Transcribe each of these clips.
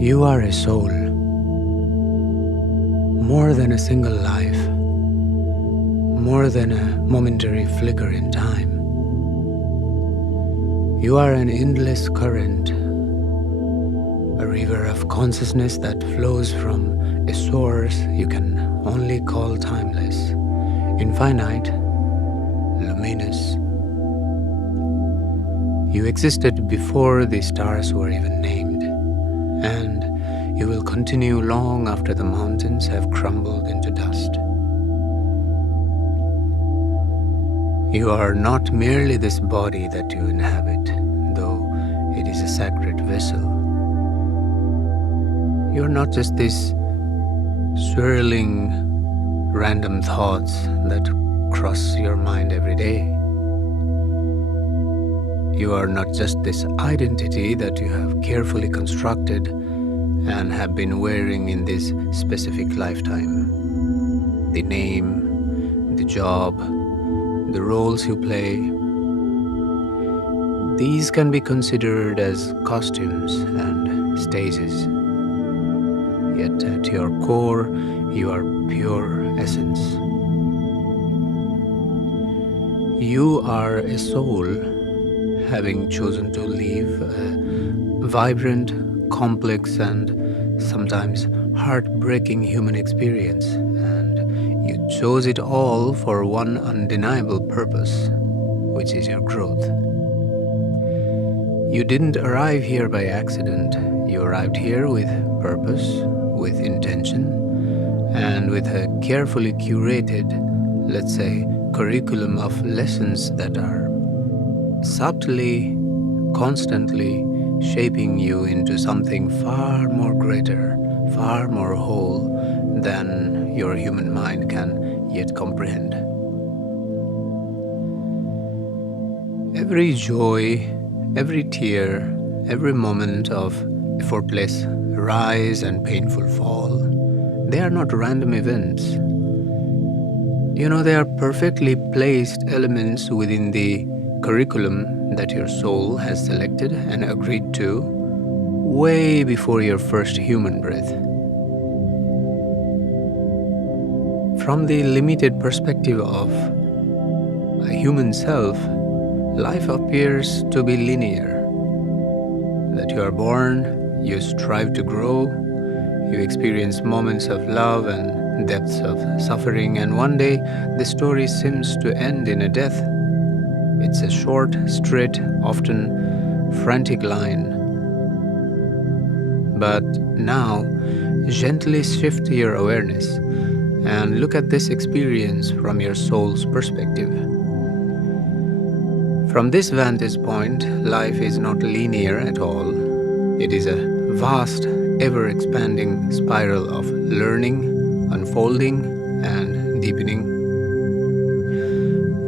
You are a soul, more than a single life, more than a momentary flicker in time. You are an endless current, a river of consciousness that flows from a source you can only call timeless, infinite, luminous. You existed before the stars were even named, and you will continue long after the mountains have crumbled into dust. You are not merely this body that you inhabit, though it is a sacred vessel. You are not just these swirling, random thoughts that cross your mind every day. You are not just this identity that you have carefully constructed and have been wearing in this specific lifetime. The name, the job, the roles you play, these can be considered as costumes and stages. Yet at your core, you are pure essence. You are a soul, having chosen to live a vibrant, complex, and sometimes heartbreaking human experience, and you chose it all for one undeniable purpose, which is your growth. You didn't arrive here by accident. You arrived here with purpose, with intention, and with a carefully curated, let's say, curriculum of lessons that are subtly, constantly shaping you into something far more greater, far more whole than your human mind can yet comprehend. Every joy, every tear, every moment of effortless rise and painful fall, they are not random events. They are perfectly placed elements within the curriculum that your soul has selected and agreed to way before your first human breath. From the limited perspective of a human self, life appears to be linear. That you are born, you strive to grow, you experience moments of love and depths of suffering, and one day the story seems to end in a death. It's a short, straight, often frantic line. But now, gently shift your awareness and look at this experience from your soul's perspective. From this vantage point, life is not linear at all. It is a vast, ever-expanding spiral of learning, unfolding, and deepening.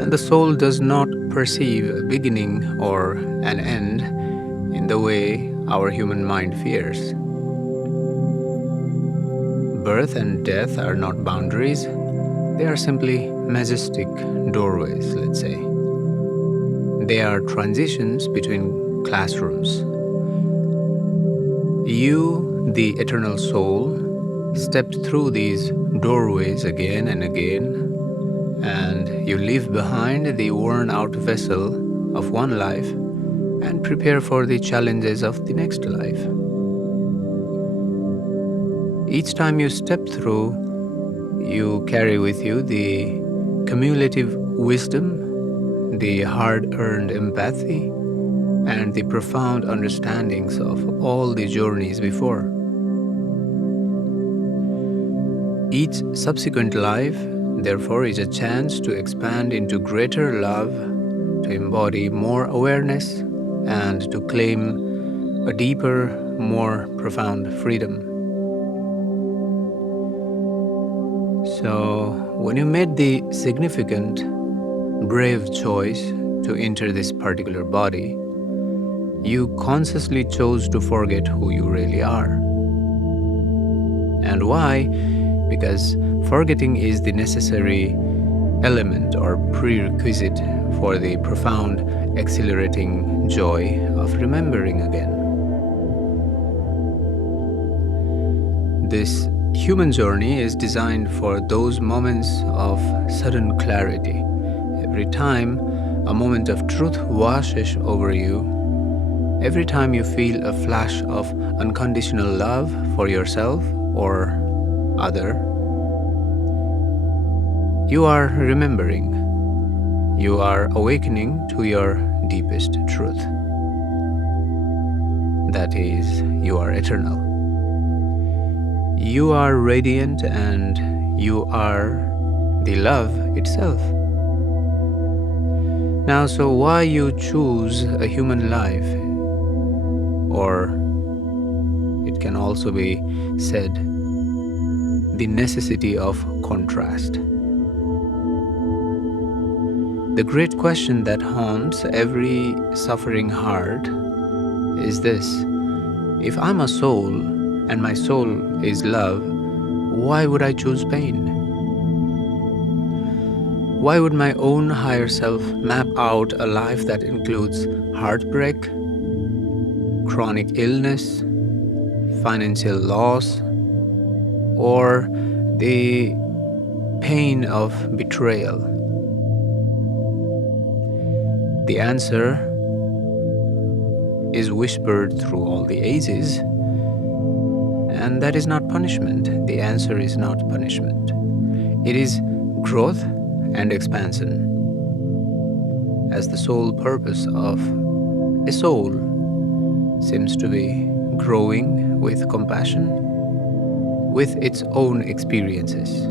And the soul does not perceive a beginning or an end in the way our human mind fears. Birth and death are not boundaries. They are simply majestic doorways, let's say. They are transitions between classrooms. You, the eternal soul, stepped through these doorways again and again, and you leave behind the worn-out vessel of one life and prepare for the challenges of the next life. Each time you step through, you carry with you the cumulative wisdom, the hard-earned empathy, and the profound understandings of all the journeys before. Each subsequent life, therefore, is a chance to expand into greater love, to embody more awareness, and to claim a deeper, more profound freedom. So, when you made the significant, brave choice to enter this particular body, you consciously chose to forget who you really are. And why? Because forgetting is the necessary element or prerequisite for the profound, exhilarating joy of remembering again. This human journey is designed for those moments of sudden clarity. Every time a moment of truth washes over you, every time you feel a flash of unconditional love for yourself or other, you are remembering, you are awakening to your deepest truth. That is, you are eternal. You are radiant and you are the love itself. Now, so why you choose a human life? Or it can also be said, the necessity of contrast. The great question that haunts every suffering heart is this: if I'm a soul and my soul is love, why would I choose pain? Why would my own higher self map out a life that includes heartbreak, chronic illness, financial loss, or the pain of betrayal? The answer is whispered through all the ages, and that is not punishment. The answer is not punishment. It is growth and expansion. As the sole purpose of a soul seems to be growing with compassion, with its own experiences.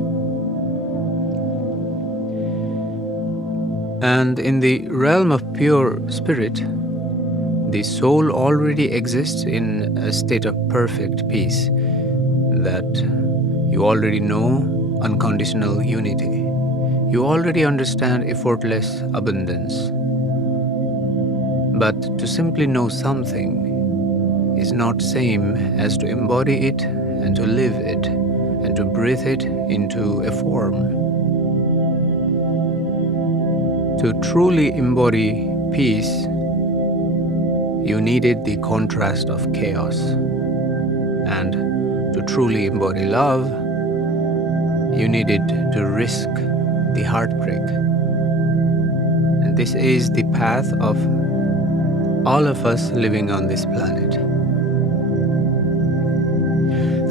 And in the realm of pure spirit, the soul already exists in a state of perfect peace, that you already know unconditional unity. You already understand effortless abundance. But to simply know something is not same as to embody it and to live it and to breathe it into a form. To truly embody peace, you needed the contrast of chaos. And to truly embody love, you needed to risk the heartbreak. And this is the path of all of us living on this planet.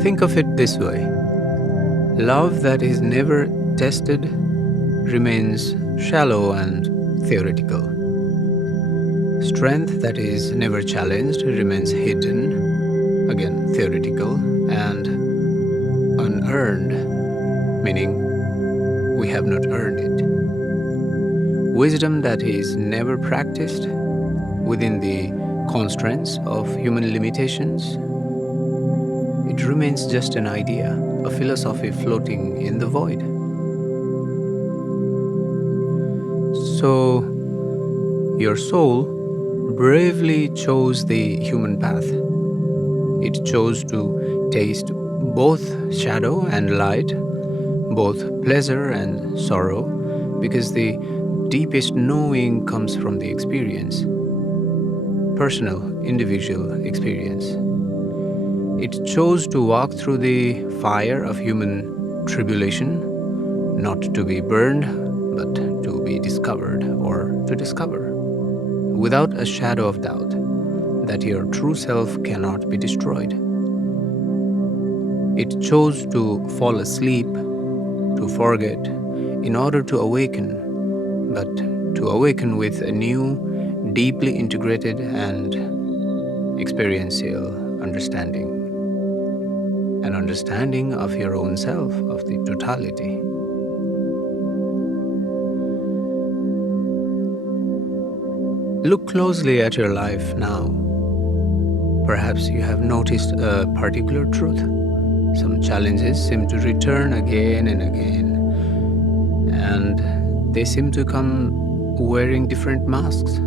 Think of it this way: love that is never tested remains shallow and theoretical. Strength that is never challenged remains hidden, again theoretical, and unearned, meaning we have not earned it. Wisdom that is never practiced within the constraints of human limitations, it remains just an idea, a philosophy floating in the void. So, your soul bravely chose the human path. It chose to taste both shadow and light, both pleasure and sorrow, because the deepest knowing comes from the experience, personal, individual experience. It chose to walk through the fire of human tribulation, not to be burned, but to be discovered or to discover, without a shadow of doubt, that your true self cannot be destroyed. It chose to fall asleep, to forget, in order to awaken, but to awaken with a new, deeply integrated and experiential understanding. An understanding of your own self, of the totality. Look closely at your life now. Perhaps you have noticed a particular truth. Some challenges seem to return again and again, and they seem to come wearing different masks.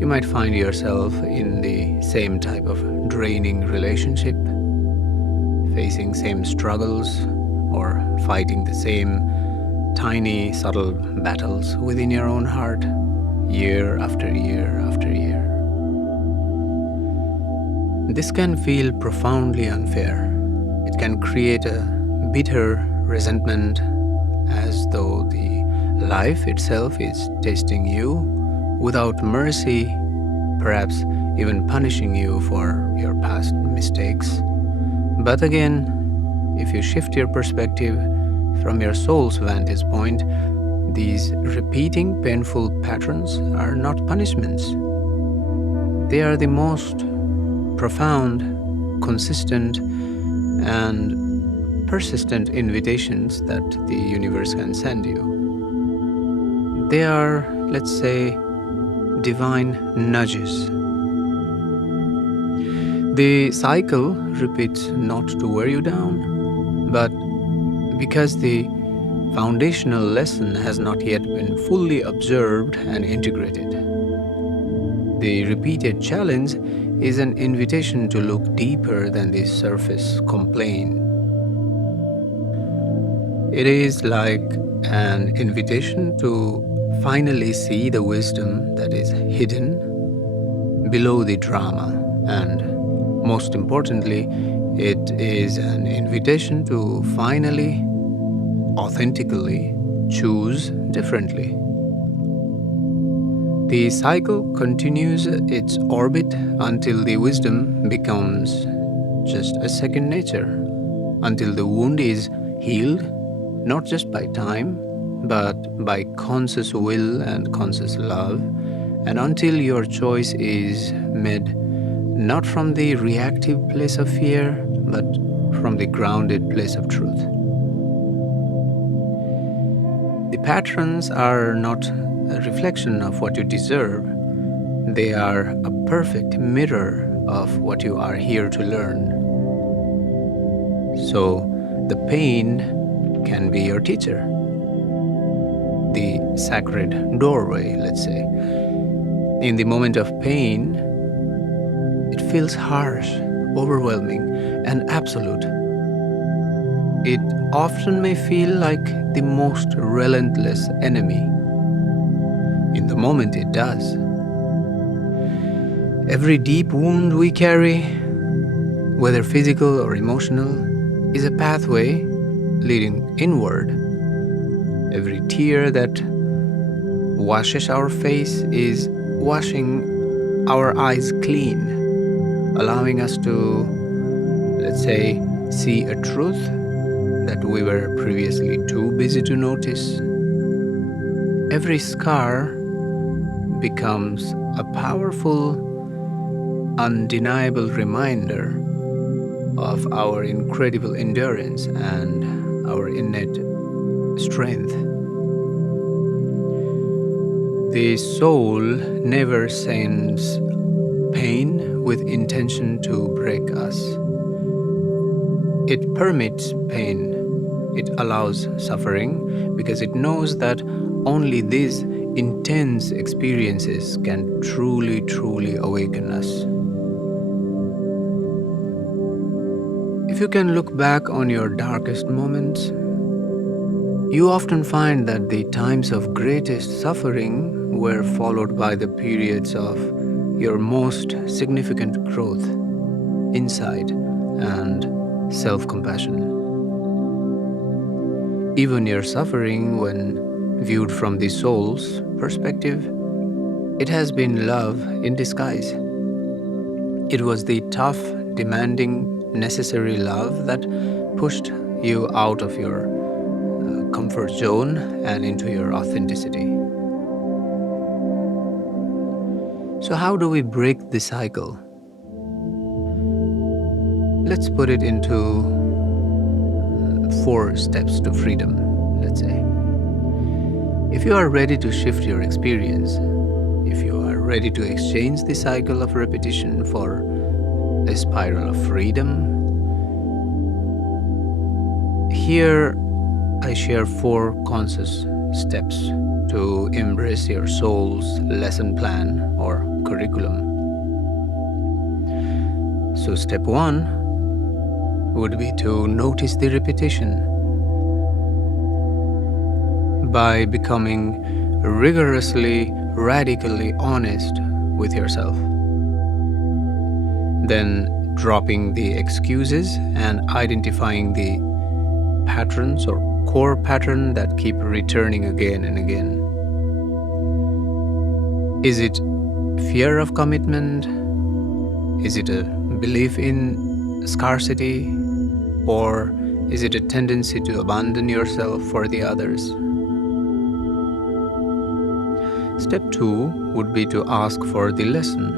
You might find yourself in the same type of draining relationship, facing same struggles, or fighting the same tiny, subtle battles within your own heart, year after year after year. This can feel profoundly unfair. can create a bitter resentment, as though the life itself is testing you without mercy, perhaps even punishing you for your past mistakes. But again, if you shift your perspective from your soul's vantage point, these repeating painful patterns are not punishments. They are the most profound, consistent, and persistent invitations that the universe can send you. They are, let's say, divine nudges. The cycle repeats not to wear you down, but because the foundational lesson has not yet been fully observed and integrated. The repeated challenge is an invitation to look deeper than the surface complaint. It is like an invitation to finally see the wisdom that is hidden below the drama, and most importantly, it is an invitation to finally, authentically choose differently. The cycle continues its orbit until the wisdom becomes just a second nature, until the wound is healed, not just by time, but by conscious will and conscious love, and until your choice is made not from the reactive place of fear, but from the grounded place of truth. The patterns are not a reflection of what you deserve. They are a perfect mirror of what you are here to learn. So the pain can be your teacher, the sacred doorway, let's say. In the moment of pain, it feels harsh, overwhelming, and absolute. It often may feel like the most relentless enemy. In the moment, it does. Every deep wound we carry, whether physical or emotional, is a pathway leading inward. Every tear that washes our face is washing our eyes clean, allowing us to, let's say, see a truth that we were previously too busy to notice. Every scar becomes a powerful, undeniable reminder of our incredible endurance and our innate strength. The soul never sends pain with intention to break us. It permits pain. It allows suffering because it knows that only these intense experiences can truly, truly awaken us. If you can look back on your darkest moments, you often find that the times of greatest suffering were followed by the periods of your most significant growth, insight, and self-compassion. Even your suffering, when viewed from the soul's perspective, it has been love in disguise. It was the tough, demanding, necessary love that pushed you out of your comfort zone and into your authenticity. So how do we break the cycle? Let's put it into 4 steps to freedom, let's say. If you are ready to shift your experience, if you are ready to exchange the cycle of repetition for a spiral of freedom, here I share 4 conscious steps to embrace your soul's lesson plan or curriculum. So step 1 would be to notice the repetition. By becoming rigorously, radically honest with yourself. Then dropping the excuses and identifying the patterns or core pattern that keep returning again and again. Is it fear of commitment? Is it a belief in scarcity? Or is it a tendency to abandon yourself for the others? Step 2 would be to ask for the lesson.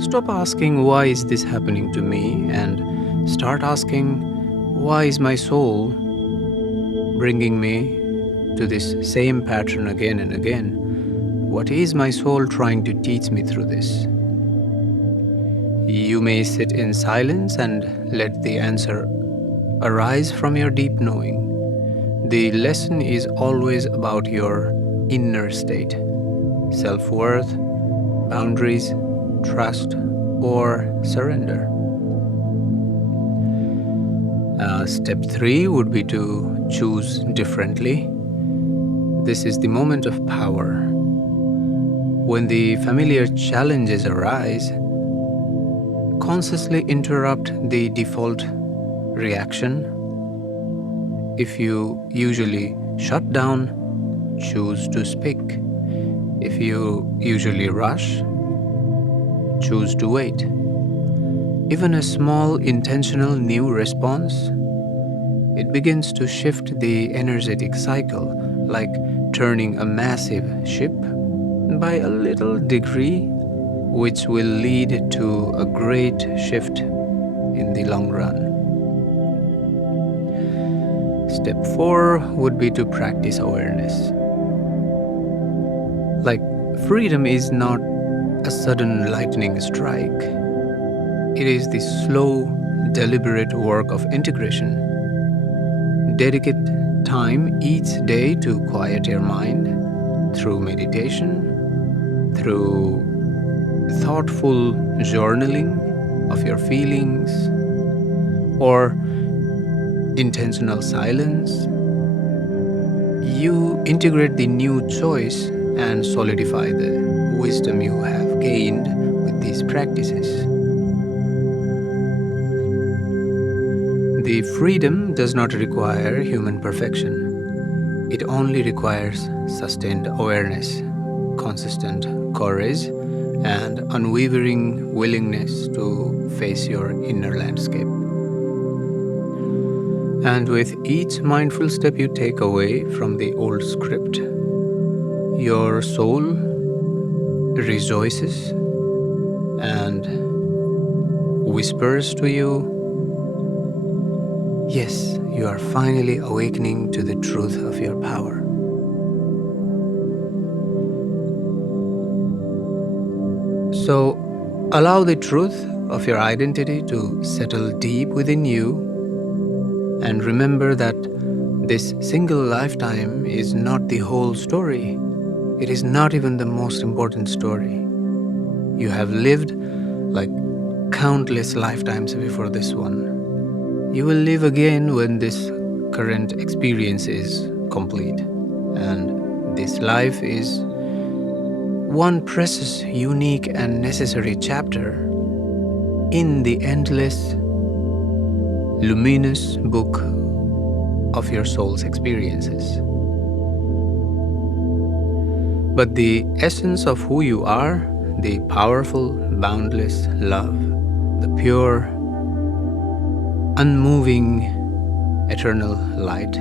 Stop asking, why is this happening to me? And start asking, why is my soul bringing me to this same pattern again and again? What is my soul trying to teach me through this? You may sit in silence and let the answer arise from your deep knowing. The lesson is always about your inner state, self-worth, boundaries, trust, or surrender. Step 3 would be to choose differently. This is the moment of power. When the familiar challenges arise, consciously interrupt the default reaction. If you usually shut down, choose to speak. If you usually rush, choose to wait. Even a small intentional new response, it begins to shift the energetic cycle, like turning a massive ship by a little degree, which will lead to a great shift in the long run. Step 4 would be to practice awareness. Like, freedom is not a sudden lightning strike. It is the slow, deliberate work of integration. Dedicate time each day to quiet your mind through meditation, through thoughtful journaling of your feelings, or intentional silence. You integrate the new choice and solidify the wisdom you have gained with these practices. The freedom does not require human perfection. It only requires sustained awareness, consistent courage, and unwavering willingness to face your inner landscape. And with each mindful step you take away from the old script, your soul rejoices and whispers to you, yes, you are finally awakening to the truth of your power. So, allow the truth of your identity to settle deep within you, and remember that this single lifetime is not the whole story. It is not even the most important story. You have lived like countless lifetimes before this one. You will live again when this current experience is complete. And this life is one precious, unique, and necessary chapter in the endless, luminous book of your soul's experiences. But the essence of who you are, the powerful, boundless love, the pure, unmoving, eternal light,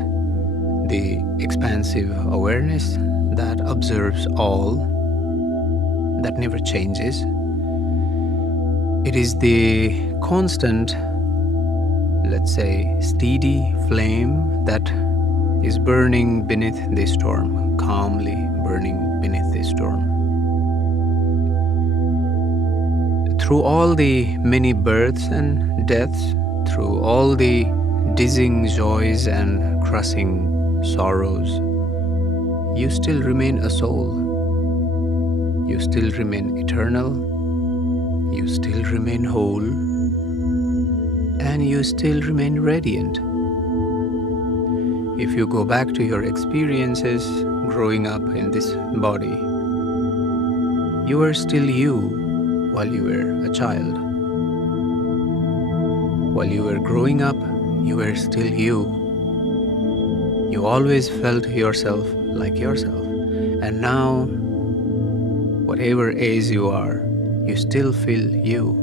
the expansive awareness that observes all, that never changes. It is the constant, let's say, steady flame that is burning beneath the storm, calmly burning beneath the storm. Through all the many births and deaths, through all the dizzying joys and crushing sorrows, you still remain a soul. You still remain eternal. You still remain whole. And you still remain radiant. If you go back to your experiences growing up in this body, you are still you, while you were a child. While you were growing up, you were still you. You always felt yourself like yourself. And now, whatever age you are, you still feel you.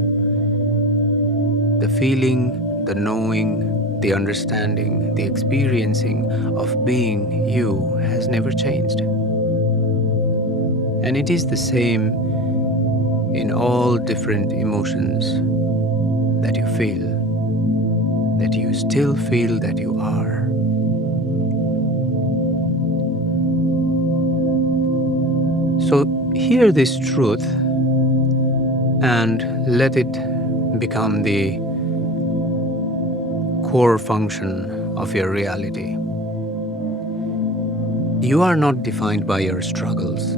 The feeling, the knowing, the understanding, the experiencing of being you has never changed. And it is the same in all different emotions that you feel, that you still feel that you are. So hear this truth and let it become the core function of your reality. You are not defined by your struggles.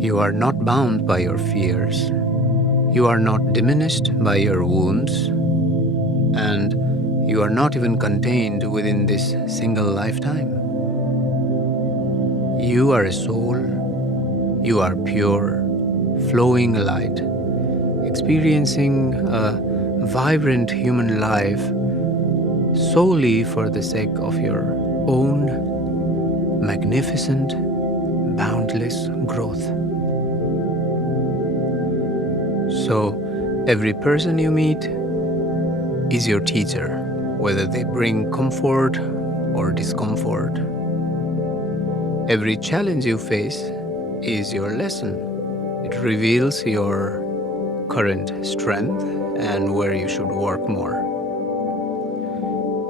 You are not bound by your fears. You are not diminished by your wounds. And you are not even contained within this single lifetime. You are a soul. You are pure, flowing light, experiencing a vibrant human life solely for the sake of your own magnificent, boundless growth. So, every person you meet is your teacher, whether they bring comfort or discomfort. Every challenge you face is your lesson. It reveals your current strength and where you should work more.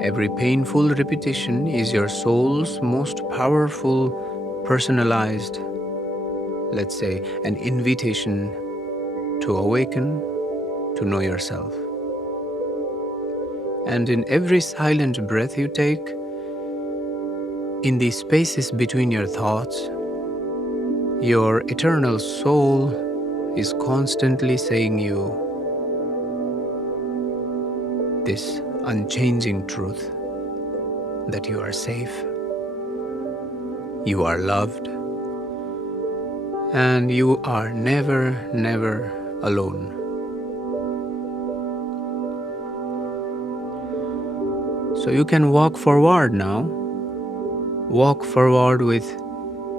Every painful repetition is your soul's most powerful, personalized, let's say, an invitation to awaken, to know yourself. And in every silent breath you take, in the spaces between your thoughts, your eternal soul is constantly saying you this unchanging truth that you are safe, you are loved, and you are never, never alone. So you can walk forward now. Walk forward with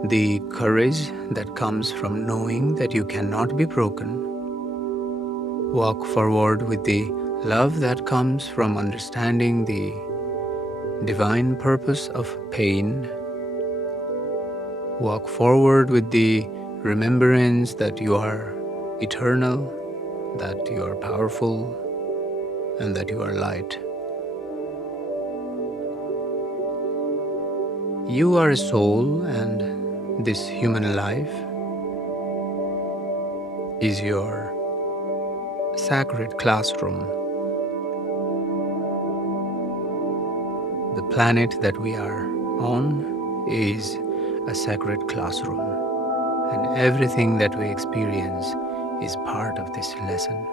the courage that comes from knowing that you cannot be broken. Walk forward with the love that comes from understanding the divine purpose of pain. Walk forward with the remembrance that you are eternal, that you are powerful, and that you are light. You are a soul, and this human life is your sacred classroom. The planet that we are on is a sacred classroom, and everything that we experience is part of this lesson.